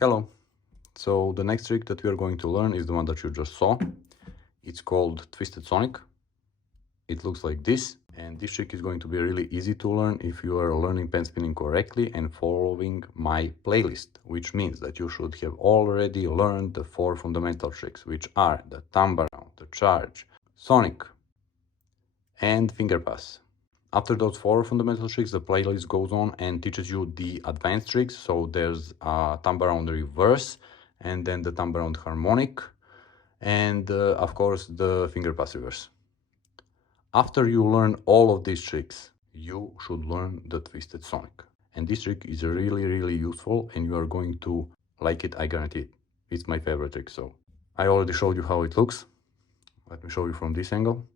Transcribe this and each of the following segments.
Hello. So the next trick that we are going to learn is the one that you just saw. It's called Twisted Sonic. It looks like this, and this trick is going to be really easy to learn if you are learning pen spinning correctly and following my playlist, which means that you should have already learned the 4 fundamental tricks, which are the thumb around, the charge, sonic, and finger pass. After those 4 fundamental tricks, the playlist goes on and teaches you the advanced tricks. So there's a thumb around reverse, and then the thumb around harmonic, and of course the finger pass reverse. After you learn all of these tricks, you should learn the twisted sonic. And this trick is really useful, and you are going to like it, I guarantee it. It's my favorite trick. So I already showed you how it looks. Let me show you from this angle.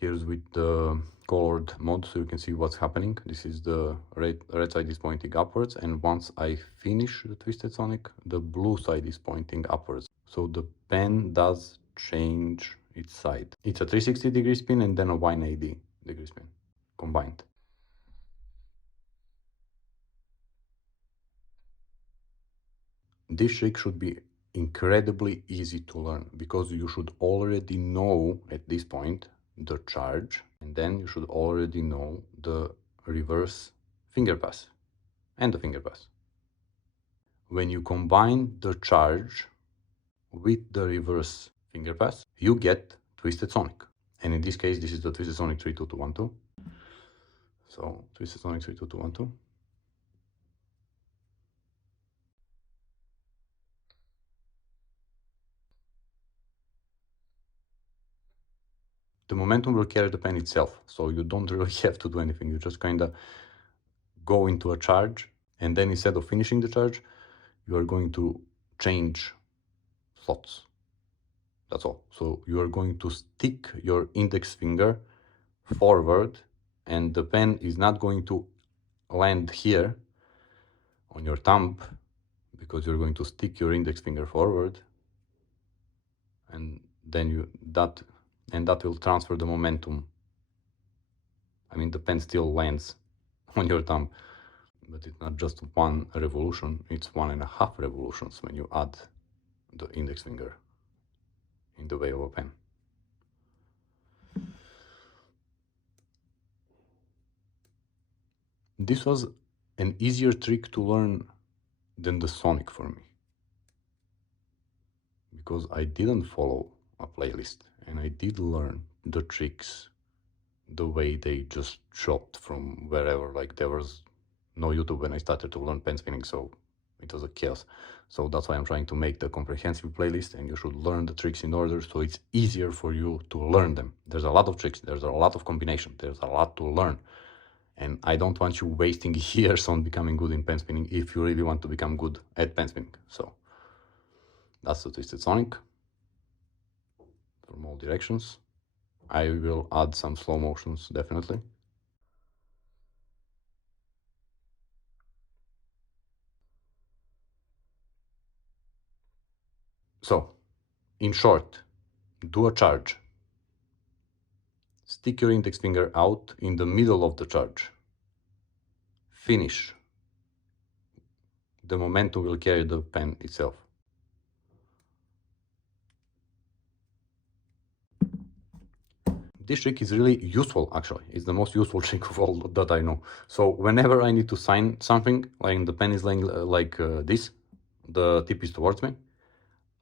Here's with the colored mode, so you can see what's happening. This is the red side is pointing upwards, and once I finish the twisted sonic, the blue side is pointing upwards. So the pen does change its side. It's a 360-degree spin and then a 180-degree spin combined. This trick should be incredibly easy to learn because you should already know at this point the charge, and then you should already know the reverse finger pass and the finger pass. When you combine the charge with the reverse finger pass, you get twisted sonic. And in this case, this is the twisted sonic 32212. So twisted sonic 32212. The momentum will carry the pen itself, so you don't really have to do anything. You just kind of go into a charge, and then instead of finishing the charge, you are going to change slots. That's all. So you are going to stick your index finger forward, and the pen is not going to land here on your thumb because you're going to stick your index finger forward, and then that will transfer the momentum. I mean, the pen still lands on your thumb, but it's not just one revolution, it's 1.5 revolutions when you add the index finger in the way of a pen. This was an easier trick to learn than the sonic for me, because I didn't follow a playlist and I did learn the tricks the way they just dropped from wherever. Like, there was no YouTube when I started to learn pen spinning, so it was a chaos. So that's why I'm trying to make the comprehensive playlist, and you should learn the tricks in order so it's easier for you to learn them. There's a lot of tricks, there's a lot of combination, there's a lot to learn, and I don't want you wasting years on becoming good in pen spinning if you really want to become good at pen spinning. So that's the twisted sonic from all directions. I will add some slow motions, definitely. So, in short, do a charge. Stick your index finger out in the middle of the charge. Finish. The momentum will carry the pen itself. This trick is really useful, actually. It's the most useful trick of all that I know. So whenever I need to sign something, like the pen is laying like this, the tip is towards me,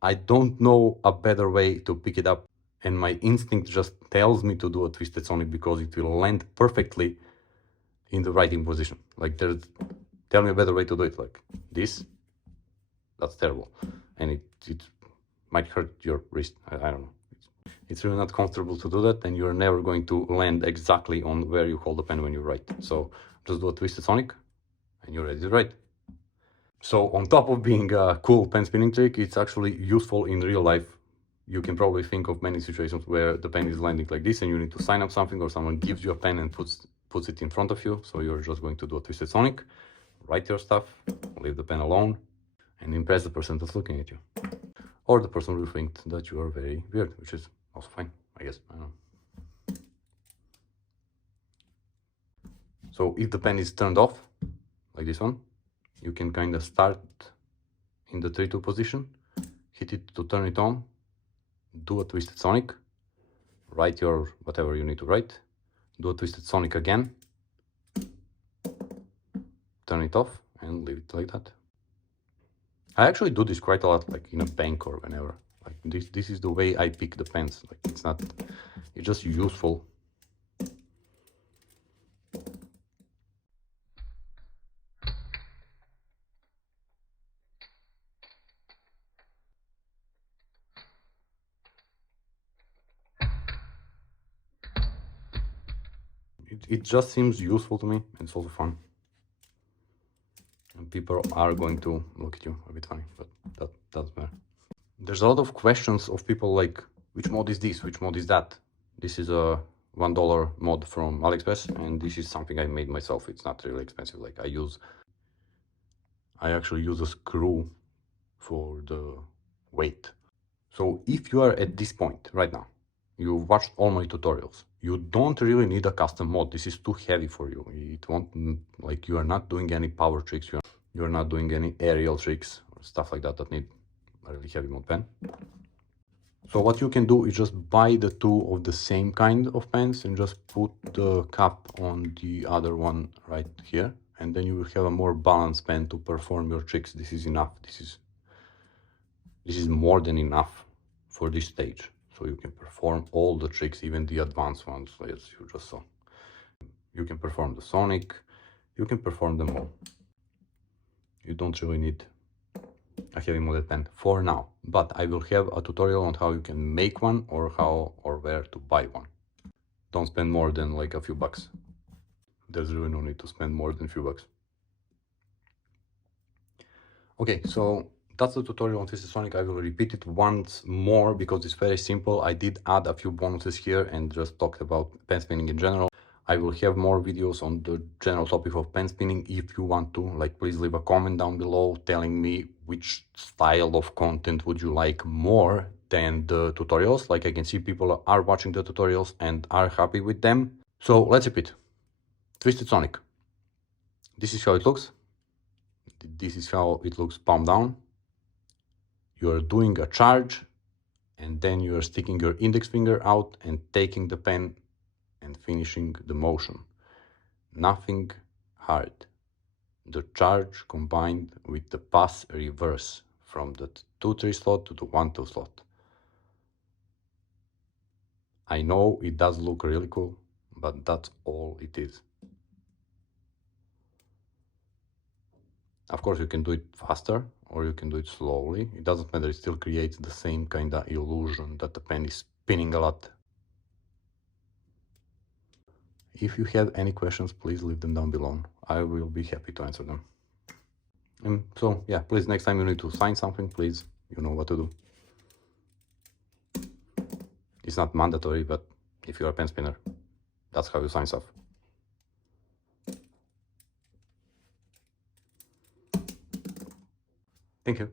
I don't know a better way to pick it up, and my instinct just tells me to do a twisted sonic because it will land perfectly in the writing position. Like, tell me a better way to do it, like this. That's terrible, and it might hurt your wrist. I don't know. It's really not comfortable to do that, and you're never going to land exactly on where you hold the pen when you write. So just do a twisted sonic, and you're ready to write. So on top of being a cool pen spinning trick, it's actually useful in real life. You can probably think of many situations where the pen is landing like this and you need to sign up something, or someone gives you a pen and puts it in front of you. So you're just going to do a twisted sonic, write your stuff, leave the pen alone, and impress the person that's looking at you. Or the person will think that you are very weird, which is also fine, I guess. I don't know. So if the pen is turned off, like this one, you can kind of start in the 3-2 position, hit it to turn it on, do a twisted sonic, write your whatever you need to write, do a twisted sonic again, turn it off, and leave it like that. I actually do this quite a lot, like in a bank or whenever. Like this is the way I pick the pens. Like it's just useful. It just seems useful to me. It's also fun. And people are going to look at you a bit funny, but that doesn't matter. There's a lot of questions of people like, which mod is this? Which mod is that? This is a $1 mod from AliExpress, and this is something I made myself. It's not really expensive. Like I actually use a screw for the weight. So if you are at this point right now, you've watched all my tutorials, you don't really need a custom mod. This is too heavy for you. It won't, like, you are not doing any power tricks, you're not doing any aerial tricks or stuff like that that need a really heavy mod pen. So what you can do is just buy the two of the same kind of pens and just put the cap on the other one right here, and then you will have a more balanced pen to perform your tricks. This is enough. This is more than enough for this stage. So you can perform all the tricks, even the advanced ones, as you just saw. You can perform the sonic, you can perform them all. You don't really need a heavy modded pen for now, but I will have a tutorial on how you can make one or how or where to buy one. Don't spend more than like a few bucks. There's really no need to spend more than a few bucks. Okay, so that's the tutorial on Twisted Sonic. I will repeat it once more because it's very simple. I did add a few bonuses here and just talked about pen spinning in general. I will have more videos on the general topic of pen spinning. If you want to, like, please leave a comment down below telling me which style of content would you like more than the tutorials. Like, I can see people are watching the tutorials and are happy with them. So let's repeat. Twisted Sonic. This is how it looks. This is how it looks palm down. You're doing a charge, and then you're sticking your index finger out and taking the pen and finishing the motion. Nothing hard. The charge combined with the pass reverse from the 2-3 slot to the 1-2 slot. I know it does look really cool, but that's all it is. Of course, you can do it faster or you can do it slowly. It doesn't matter, it still creates the same kind of illusion that the pen is spinning a lot. If you have any questions, please leave them down below. I will be happy to answer them. And so, yeah, please, next time you need to sign something, please, you know what to do. It's not mandatory, but if you're a pen spinner, that's how you sign stuff. Thank you.